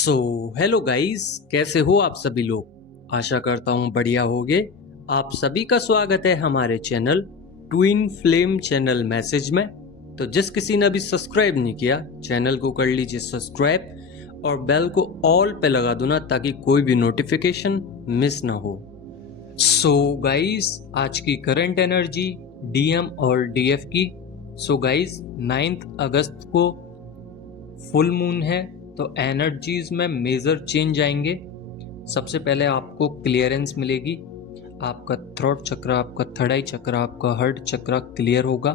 So hello guys, कैसे हो आप सभी लोग। आशा करता हूँ बढ़िया होगे। आप सभी का स्वागत है हमारे channel twin flame channel message में। तो जिस किसी ने अभी सब्सक्राइब नहीं किया चैनल को कर लीजिए सब्सक्राइब और बेल को ऑल पे लगा दो ना, ताकि कोई भी नोटिफिकेशन मिस ना हो। सो गाइस, आज की करंट एनर्जी डीएम और डीएफ की। सो गाइस, 9 अगस्त को फुल मून है, तो एनर्जीज में मेजर चेंज आएंगे। सबसे पहले आपको क्लियरेंस मिलेगी। आपका थ्रोट चक्र, आपका थर्ड आई चक्र, आपका हार्ट चक्र क्लियर होगा।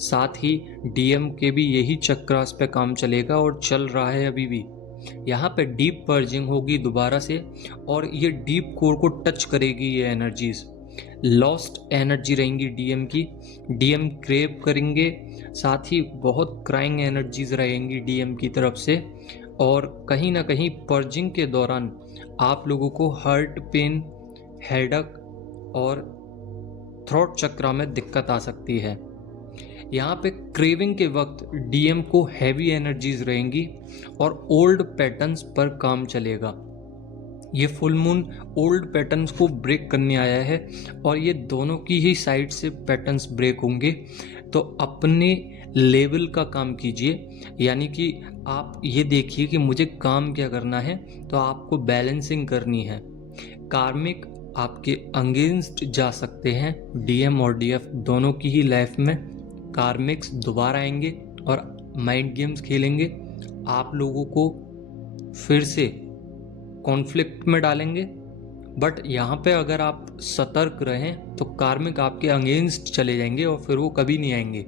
साथ ही डीएम के भी यही चक्रास पे काम चलेगा और चल रहा है अभी भी। यहाँ पे डीप पर्जिंग होगी दोबारा से, और ये डीप कोर को टच करेगी। ये एनर्जीज लॉस्ट एनर्जी रहेंगी डीएम की। डीएम क्रेव करेंगे। साथ ही बहुत क्राइंग एनर्जीज रहेंगी डीएम की तरफ से, और कहीं ना कहीं पर्जिंग के दौरान आप लोगों को हार्ट पेन, हेडक और थ्रोट चक्र में दिक्कत आ सकती है। यहाँ पे क्रेविंग के वक्त डीएम को हैवी एनर्जीज रहेंगी और ओल्ड पैटर्न्स पर काम चलेगा। ये फुल मून ओल्ड पैटर्न्स को ब्रेक करने आया है, और ये दोनों की ही साइड से पैटर्न्स ब्रेक होंगे। तो अपने लेवल का काम कीजिए, यानी कि आप ये देखिए कि मुझे काम क्या करना है, तो आपको बैलेंसिंग करनी है। कार्मिक आपके अगेंस्ट जा सकते हैं। डीएम और डीएफ दोनों की ही लाइफ में कार्मिक्स दोबारा आएंगे और माइंड गेम्स खेलेंगे, आप लोगों को फिर से कॉन्फ्लिक्ट में डालेंगे। बट यहाँ पे अगर आप सतर्क रहें तो कार्मिक आपके अगेंस्ट चले जाएंगे और फिर वो कभी नहीं आएंगे।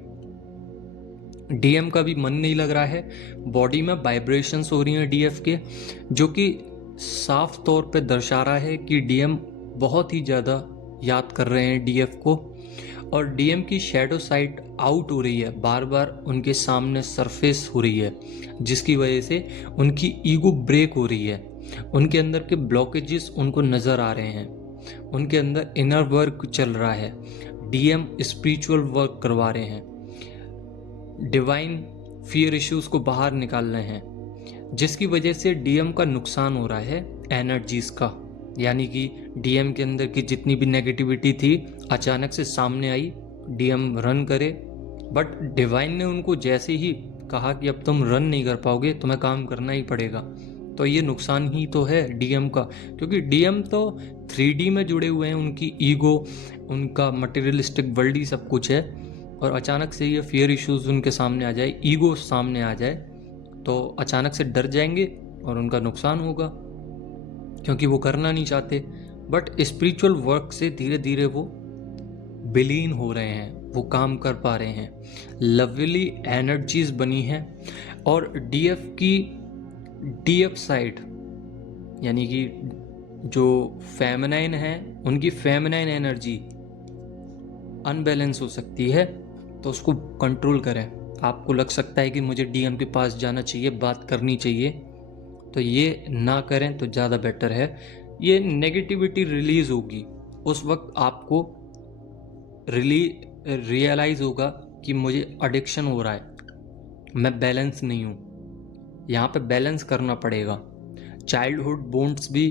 डीएम का भी मन नहीं लग रहा है, बॉडी में वाइब्रेशंस हो रही हैं डीएफ के, जो कि साफ तौर पे दर्शा रहा है कि डीएम बहुत ही ज़्यादा याद कर रहे हैं डीएफ को। और डीएम की शैडो साइड आउट हो रही है, बार बार उनके सामने सरफेस हो रही है, जिसकी वजह से उनकी ईगो ब्रेक हो रही है। उनके अंदर के ब्लॉकेजेस उनको नज़र आ रहे हैं। उनके अंदर इनर वर्क चल रहा है। डीएम स्पिरिचुअल वर्क करवा रहे हैं, डिवाइन फियर इश्यूज को बाहर निकाल रहे हैं, जिसकी वजह से डीएम का नुकसान हो रहा है एनर्जीज का। यानी कि डीएम के अंदर की जितनी भी नेगेटिविटी थी अचानक से सामने आई, डीएम रन करे। बट डिवाइन ने उनको जैसे ही कहा कि अब तुम रन नहीं कर पाओगे, तुम्हें काम करना ही पड़ेगा, तो ये नुकसान ही तो है डीएम का। क्योंकि डीएम तो 3D में जुड़े हुए हैं, उनकी ईगो, उनका मटेरियलिस्टिक वर्ल्ड ही सब कुछ है। और अचानक से ये फियर इश्यूज उनके सामने आ जाए, ईगो सामने आ जाए, तो अचानक से डर जाएंगे और उनका नुकसान होगा, क्योंकि वो करना नहीं चाहते। बट स्पिरिचुअल वर्क से धीरे धीरे वो विलीन हो रहे हैं, वो काम कर पा रहे हैं। लवली एनर्जीज बनी हैं। और डीएफ की डीएफ साइड, यानी कि जो फेमिनाइन है, उनकी फेमिनाइन एनर्जी अनबैलेंस हो सकती है, तो उसको कंट्रोल करें। आपको लग सकता है कि मुझे डीएम के पास जाना चाहिए, बात करनी चाहिए, तो ये ना करें तो ज़्यादा बेटर है। ये नेगेटिविटी रिलीज़ होगी, उस वक्त आपको रियलाइज़ होगा कि मुझे एडिक्शन हो रहा है, मैं बैलेंस नहीं हूँ। यहाँ पे बैलेंस करना पड़ेगा। चाइल्डहुड बॉन्ड्स भी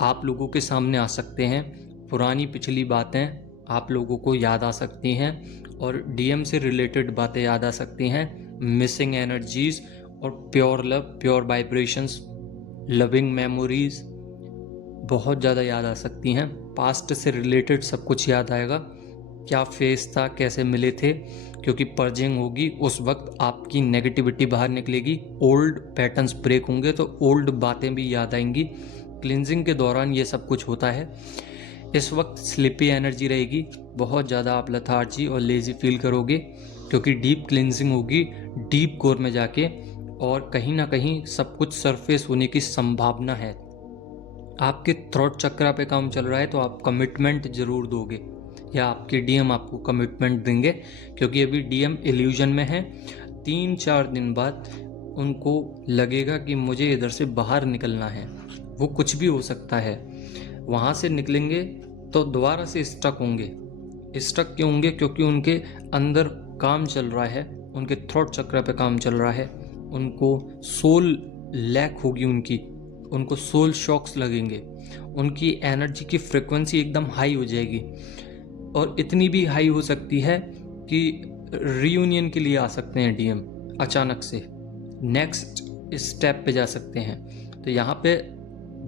आप लोगों के सामने आ सकते हैं, पुरानी पिछली बातें आप लोगों को याद आ सकती हैं, और डीएम से रिलेटेड बातें याद आ सकती हैं। मिसिंग एनर्जीज और pure love, pure vibrations, loving memories बहुत ज़्यादा याद आ सकती हैं। पास्ट से रिलेटेड सब कुछ याद आएगा, क्या फेस था, कैसे मिले थे। क्योंकि पर्जिंग होगी, उस वक्त आपकी नेगेटिविटी बाहर निकलेगी, ओल्ड पैटर्न्स ब्रेक होंगे, तो ओल्ड बातें भी याद आएंगी। क्लिनजिंग के दौरान ये सब कुछ होता है। इस वक्त स्लिपी एनर्जी रहेगी, बहुत ज़्यादा आप लथार्जी और लेज़ी फील करोगे, क्योंकि डीप क्लिनजिंग होगी डीप कोर में जाके, और कहीं ना कहीं सब कुछ सरफेस होने की संभावना है। आपके थ्रोट चक्रा पे काम चल रहा है, तो आप कमिटमेंट ज़रूर दोगे, या आपके डीएम आपको कमिटमेंट देंगे, क्योंकि अभी डीएम इल्यूजन में है। 3-4 दिन बाद उनको लगेगा कि मुझे इधर से बाहर निकलना है। वो कुछ भी हो सकता है, वहाँ से निकलेंगे तो दोबारा से स्टक होंगे। स्टक क्यों होंगे? क्योंकि उनके अंदर काम चल रहा है, उनके थ्रोट चक्र पे काम चल रहा है, उनको सोल लैक होगी उनकी, उनको सोल शॉक्स लगेंगे, उनकी एनर्जी की फ्रिक्वेंसी एकदम हाई हो जाएगी और इतनी भी हाई हो सकती है कि रीयूनियन के लिए आ सकते हैं डीएम अचानक से, नेक्स्ट स्टेप पे जा सकते हैं। तो यहाँ पे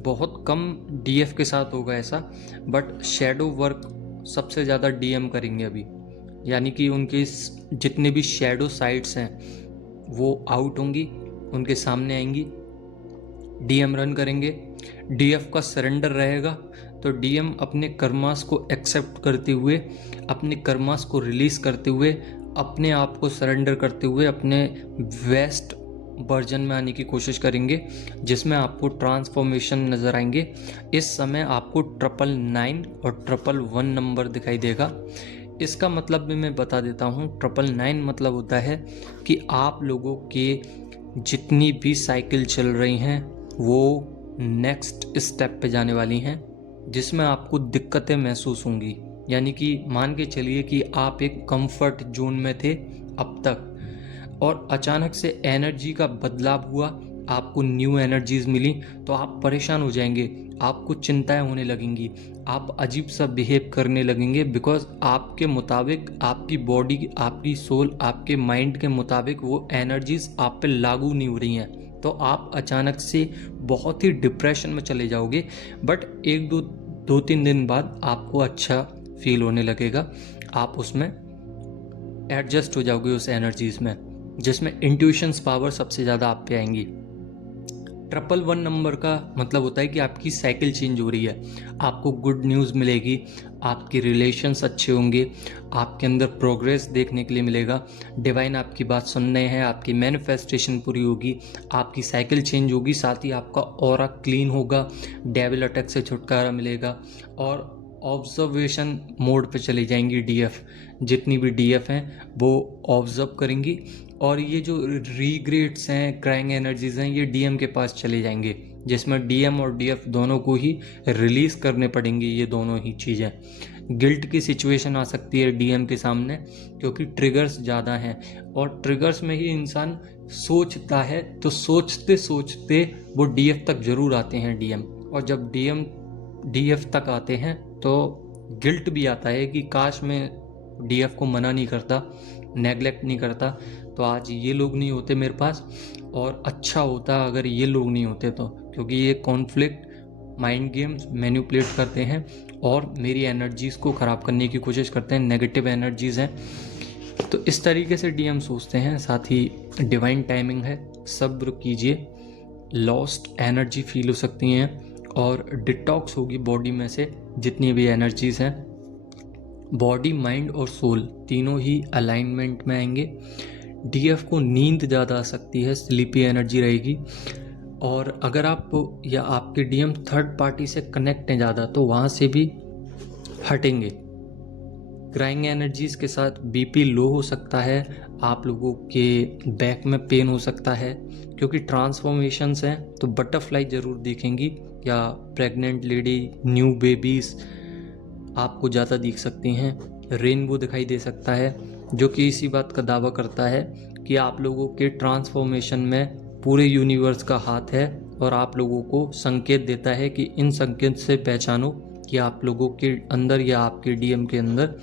बहुत कम डीएफ के साथ होगा ऐसा, बट शेडो वर्क सबसे ज़्यादा डीएम करेंगे अभी, यानी कि उनके जितने भी शेडो साइड्स हैं वो आउट होंगी, उनके सामने आएंगी, डीएम रन करेंगे। डीएफ का सरेंडर रहेगा तो डीएम अपने कर्मास को एक्सेप्ट करते हुए, अपने कर्मास को रिलीज करते हुए, अपने आप को सरेंडर करते हुए अपने वेस्ट वर्जन में आने की कोशिश करेंगे, जिसमें आपको ट्रांसफॉर्मेशन नज़र आएंगे। इस समय आपको 999 और 111 नंबर दिखाई देगा। इसका मतलब भी मैं बता देता हूँ। 999 मतलब होता है कि आप लोगों के जितनी भी साइकिल चल रही हैं वो नेक्स्ट स्टेप पे जाने वाली हैं, जिसमें आपको दिक्कतें महसूस होंगी। यानी कि मान के चलिए कि आप एक कंफर्ट जोन में थे अब तक, और अचानक से एनर्जी का बदलाव हुआ, आपको न्यू एनर्जीज मिली, तो आप परेशान हो जाएंगे, आपको चिंताएं होने लगेंगी, आप अजीब सा बिहेव करने लगेंगे, बिकॉज आपके मुताबिक, आपकी बॉडी, आपकी सोल, आपके माइंड के मुताबिक वो एनर्जीज आप पे लागू नहीं हो रही हैं। तो आप अचानक से बहुत ही डिप्रेशन में चले जाओगे, बट एक दो तीन दिन बाद आपको अच्छा फील होने लगेगा, आप उसमें एडजस्ट हो जाओगे उस एनर्जीज में, जिसमें इंट्यूशंस पावर सबसे ज़्यादा आप पे आएंगी। 111 नंबर का मतलब होता है कि आपकी साइकिल चेंज हो रही है, आपको गुड न्यूज़ मिलेगी, आपके रिलेशंस अच्छे होंगे, आपके अंदर प्रोग्रेस देखने के लिए मिलेगा, डिवाइन आपकी बात सुन रहे हैं, आपकी मैनिफेस्टेशन पूरी होगी, आपकी साइकिल चेंज होगी, साथ ही आपका ऑरा क्लीन होगा, डेविल अटैक से छुटकारा मिलेगा, और ऑब्जर्वेशन मोड पे चली जाएंगी डीएफ। जितनी भी डीएफ हैं वो ऑब्जर्व करेंगी, और ये जो रीग्रेट्स हैं, क्राइंग एनर्जीज हैं, ये डीएम के पास चले जाएंगे, जिसमें डीएम और डीएफ दोनों को ही रिलीज करने पड़ेंगे ये दोनों ही चीज़ें। गिल्ट की सिचुएशन आ सकती है डीएम के सामने, क्योंकि ट्रिगर्स ज़्यादा हैं, और ट्रिगर्स में ही इंसान सोचता है, तो सोचते सोचते वो डीएफ तक ज़रूर आते हैं डीएम। और जब डीएम डीएफ तक आते हैं तो गिल्ट भी आता है कि काश मैं डीएफ को मना नहीं करता, नेगलेक्ट नहीं करता, तो आज ये लोग नहीं होते मेरे पास, और अच्छा होता अगर ये लोग नहीं होते तो, क्योंकि ये कॉन्फ्लिक्ट माइंड गेम्स मैनिपुलेट करते हैं और मेरी एनर्जीज़ को ख़राब करने की कोशिश करते हैं, नेगेटिव एनर्जीज़ हैं। तो इस तरीके से डीएम सोचते हैं। साथ ही डिवाइन टाइमिंग है, सब्र कीजिए, लॉस्ट एनर्जी फील हो सकती हैं, और डिटॉक्स होगी बॉडी में से जितनी भी एनर्जीज़ हैं। बॉडी, माइंड और सोल तीनों ही अलाइनमेंट में आएंगे। डीएफ को नींद ज़्यादा आ सकती है, स्लीपी एनर्जी रहेगी, और अगर आप या आपके डीएम थर्ड पार्टी से कनेक्ट हैं ज़्यादा तो वहाँ से भी हटेंगे। क्राइंग एनर्जीज़ के साथ बीपी लो हो सकता है, आप लोगों के बैक में पेन हो सकता है, क्योंकि ट्रांसफॉर्मेशंस हैं तो बटरफ्लाई ज़रूर दिखेंगी, या प्रेग्नेंट लेडी, न्यू बेबीज़ आपको ज़्यादा दिख सकती हैं। रेनबो दिखाई दे सकता है, जो कि इसी बात का दावा करता है कि आप लोगों के ट्रांसफॉर्मेशन में पूरे यूनिवर्स का हाथ है, और आप लोगों को संकेत देता है कि इन संकेत से पहचानो कि आप लोगों के अंदर या आपके डीएम के अंदर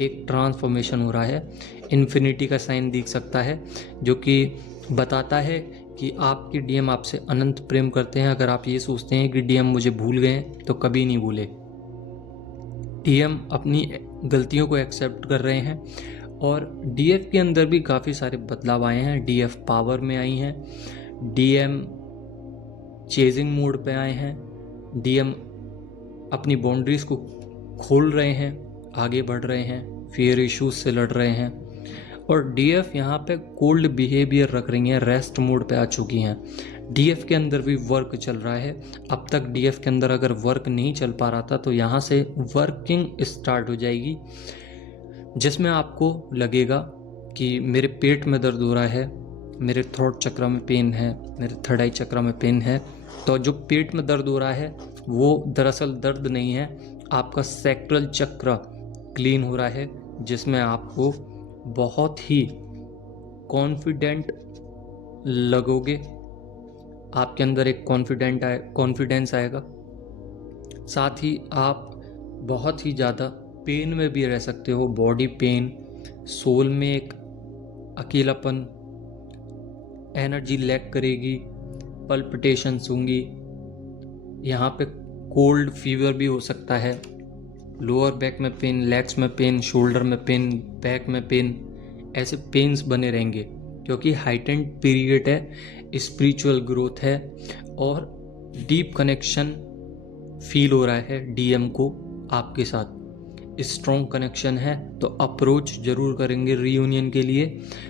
एक ट्रांसफॉर्मेशन हो रहा है। इन्फिनिटी का साइन दिख सकता है, जो कि बताता है कि आपके डीएम आपसे अनंत प्रेम करते हैं। अगर आप ये सोचते हैं कि डीएम मुझे भूल गए, तो कभी नहीं भूले। डीएम अपनी गलतियों को एक्सेप्ट कर रहे हैं, और डीएफ के अंदर भी काफ़ी सारे बदलाव आए हैं। डीएफ पावर में आई हैं, डीएम चेजिंग मोड पे आए हैं, डीएम अपनी बाउंड्रीज को खोल रहे हैं, आगे बढ़ रहे हैं, फियर इश्यूज से लड़ रहे हैं, और डीएफ यहाँ पे कोल्ड बिहेवियर रख रही हैं, रेस्ट मोड पे आ चुकी हैं। डीएफ के अंदर भी वर्क चल रहा है। अब तक डीएफ के अंदर अगर वर्क नहीं चल पा रहा था तो यहाँ से वर्किंग स्टार्ट हो जाएगी, जिसमें आपको लगेगा कि मेरे पेट में दर्द हो रहा है, मेरे थ्रोट चक्र में पेन है, मेरे थर्ड आई चक्र में पेन है। तो जो पेट में दर्द हो रहा है वो दरअसल दर्द नहीं है, आपका सैक्रल चक्र क्लीन हो रहा है, जिसमें आपको बहुत ही कॉन्फिडेंट लगोगे, आपके अंदर एक कॉन्फिडेंस आएगा। साथ ही आप बहुत ही ज़्यादा पेन में भी रह सकते हो, बॉडी पेन, सोल में एक अकेलापन, एनर्जी लैक करेगी, पल्पिटेशंस होंगी, यहाँ पे कोल्ड फीवर भी हो सकता है, लोअर बैक में पेन, लेग्स में पेन, शोल्डर में पेन, बैक में पेन, ऐसे पेन्स बने रहेंगे क्योंकि हाइटेंड पीरियड है, स्पिरिचुअल ग्रोथ है और डीप कनेक्शन फील हो रहा है डीएम को आपके साथ। स्ट्रॉन्ग कनेक्शन है तो अप्रोच जरूर करेंगे रीयूनियन के लिए,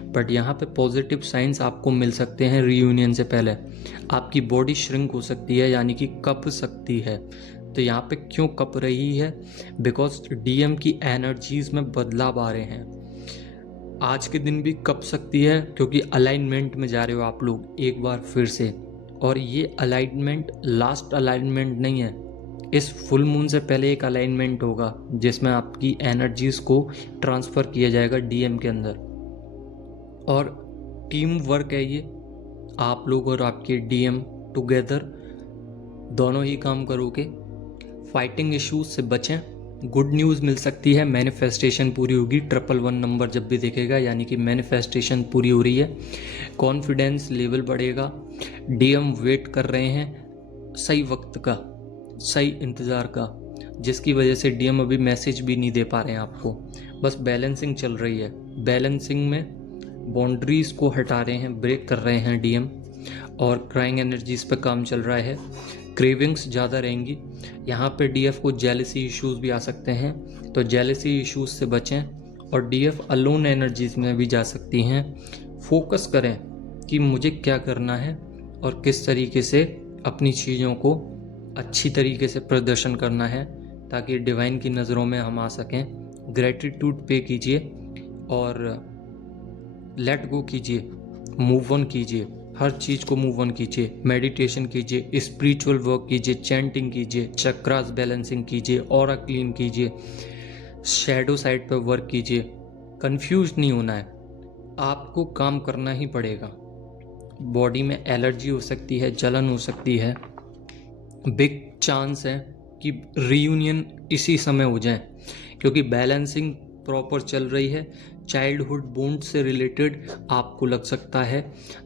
बट यहाँ पे पॉजिटिव साइंस आपको मिल सकते हैं रीयूनियन से पहले। आपकी बॉडी श्रिंक हो सकती है, यानी कि कप सकती है। तो यहाँ पे क्यों कप रही है? बिकॉज डीएम की एनर्जीज में बदलाव आ रहे हैं। आज के दिन भी कप सकती है क्योंकि अलाइनमेंट में जा रहे हो आप लोग एक बार फिर से, और ये अलाइनमेंट लास्ट अलाइनमेंट नहीं है। इस फुल मून से पहले एक अलाइनमेंट होगा जिसमें आपकी एनर्जीज को ट्रांसफ़र किया जाएगा डीएम के अंदर, और टीम वर्क है ये। आप लोग और आपके डीएम टुगेदर दोनों ही काम करोगे। फाइटिंग इश्यूज से बचें। गुड न्यूज़ मिल सकती है, मैनिफेस्टेशन पूरी होगी। 111 नंबर जब भी दिखेगा यानी कि मैनिफेस्टेशन पूरी हो रही है। कॉन्फिडेंस लेवल बढ़ेगा। डीएम वेट कर रहे हैं सही वक्त का, सही इंतज़ार का, जिसकी वजह से डीएम अभी मैसेज भी नहीं दे पा रहे हैं आपको। बस बैलेंसिंग चल रही है। बैलेंसिंग में बाउंड्रीज़ को हटा रहे हैं, ब्रेक कर रहे हैं डीएम, और क्राइंग एनर्जीज़ पे काम चल रहा है। क्रेविंग्स ज़्यादा रहेंगी। यहाँ पे डीएफ को जेलसी इश्यूज भी आ सकते हैं, तो जेलसी इश्यूज से बचें। और डीएफ अलोन एनर्जीज में भी जा सकती हैं। फोकस करें कि मुझे क्या करना है और किस तरीके से अपनी चीज़ों को अच्छी तरीके से प्रदर्शन करना है ताकि डिवाइन की नज़रों में हम आ सकें। ग्रेटिट्यूड पे कीजिए और लेट गो कीजिए, मूव ऑन कीजिए, हर चीज़ को मूव ऑन कीजिए। मेडिटेशन कीजिए, स्पिरिचुअल वर्क कीजिए, चैंटिंग कीजिए, चक्रास बैलेंसिंग कीजिए, ऑरा क्लीन कीजिए, शैडो साइड पर वर्क कीजिए। कंफ्यूज नहीं होना है, आपको काम करना ही पड़ेगा। बॉडी में एलर्जी हो सकती है, जलन हो सकती है, बिग चांस है कि रीयूनियन इसी समय हो जाए क्योंकि बैलेंसिंग प्रॉपर चल रही है। चाइल्डहुड बॉन्ड से रिलेटेड आपको लग सकता है,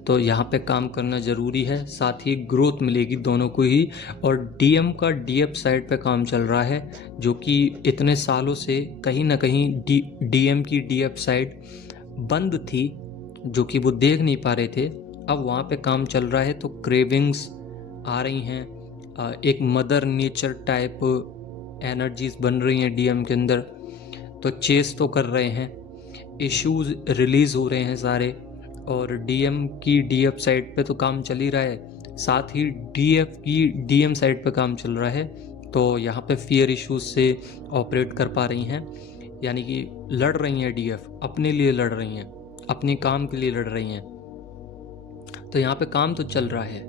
तो यहाँ पे काम करना ज़रूरी है। साथ ही ग्रोथ मिलेगी दोनों को ही। और डीएम का डीएफ साइड पे काम चल रहा है, जो कि इतने सालों से कहीं ना कहीं डीएम की डीएफ साइड बंद थी, जो कि वो देख नहीं पा रहे थे। अब वहाँ पे काम चल रहा है, तो क्रेविंग्स आ रही हैं, एक मदर नेचर टाइप एनर्जीज बन रही हैं डीएम के अंदर, तो चेस तो कर रहे हैं, इश्यूज रिलीज़ हो रहे हैं सारे। और डीएम की डीएफ साइड पे तो काम चल ही रहा है, साथ ही डीएफ की डीएम साइड पे काम चल रहा है। तो यहाँ पे फियर इश्यूज से ऑपरेट कर पा रही हैं, यानी कि लड़ रही हैं डीएफ, अपने लिए लड़ रही हैं, अपने काम के लिए लड़ रही हैं। तो यहाँ पे काम तो चल रहा है,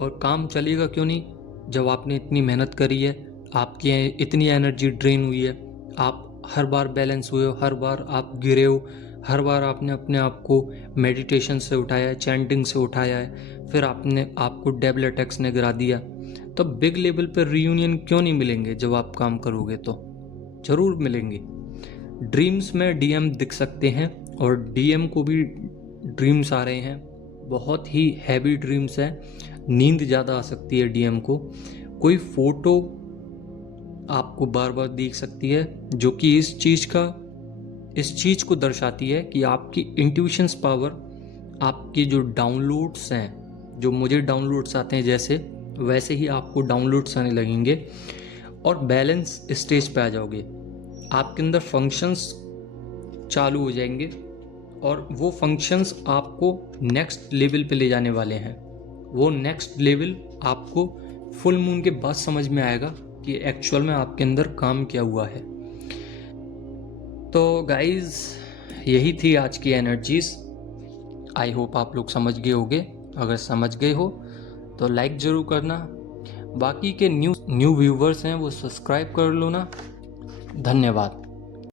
और काम चलेगा क्यों नहीं जब आपने इतनी मेहनत करी है, आपकी इतनी एनर्जी ड्रेन हुई है, आप हर बार बैलेंस हुए हो, हर बार आप गिरे हो, हर बार आपने अपने आप को मेडिटेशन से उठाया है, चैंटिंग से उठाया है, फिर आपको डेविल अटैक्स ने गिरा दिया। तो बिग लेवल पर रीयूनियन क्यों नहीं मिलेंगे? जब आप काम करोगे तो ज़रूर मिलेंगे। ड्रीम्स में डीएम दिख सकते हैं, और डीएम को भी ड्रीम्स आ रहे हैं, बहुत ही हैवी ड्रीम्स हैं। नींद ज़्यादा आ सकती है डीएम को। कोई फोटो आपको बार बार दिख सकती है, जो कि इस चीज़ को दर्शाती है कि आपकी इंट्यूशंस पावर, आपकी जो डाउनलोड्स हैं, जो मुझे डाउनलोड्स आते हैं जैसे, वैसे ही आपको डाउनलोड्स आने लगेंगे और बैलेंस स्टेज पे आ जाओगे। आपके अंदर फंक्शंस चालू हो जाएंगे, और वो फंक्शंस आपको नेक्स्ट लेवल पे ले जाने वाले हैं। वो नेक्स्ट लेवल आपको फुल मून के बाद समझ में आएगा कि एक्चुअल में आपके अंदर काम क्या हुआ है। तो गाइज, यही थी आज की एनर्जीज। आई होप आप लोग समझ गए होंगे। अगर समझ गए हो तो लाइक ज़रूर करना। बाकी के न्यू व्यूवर्स हैं वो सब्सक्राइब कर लो ना। धन्यवाद।